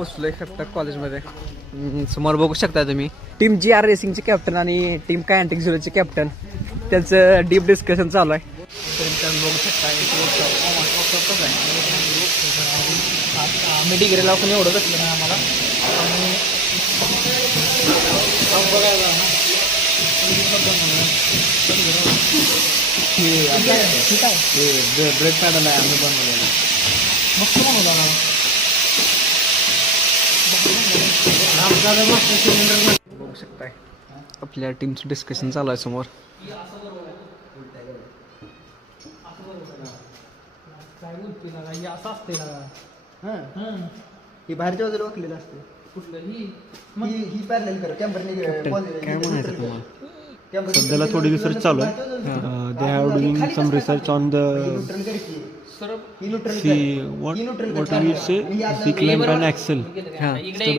पोचलोय खट्टक कॉलेजमध्ये. समोर बघू शकता तुम्ही टीम जी आर रेसिंगचे कॅप्टन आणि टीम काय अँटिक झिरोचे कॅप्टन, त्यांचं डीप डिस्कशन चालू आहे. बघू शकता आम्ही डिग्रीला पण एवढं घेतलं नाही आम्हाला. ब्रेक पॅडल आहे आम्ही बनवलेला, मस्त बनवला ना. बघू शकताय आपल्या टीमचं डिस्कशन चालू आहे समोर. असं असते ना, ही बाहेरच्या बाजूला ओकलेलं असते. ही पॅरलेल कर कॅम्बरने काय म्हणायचं तुम्हाला. सध्याला थोडी रिसर्च चालू आहे. They have doing some research on the C what we say C clamp and axle.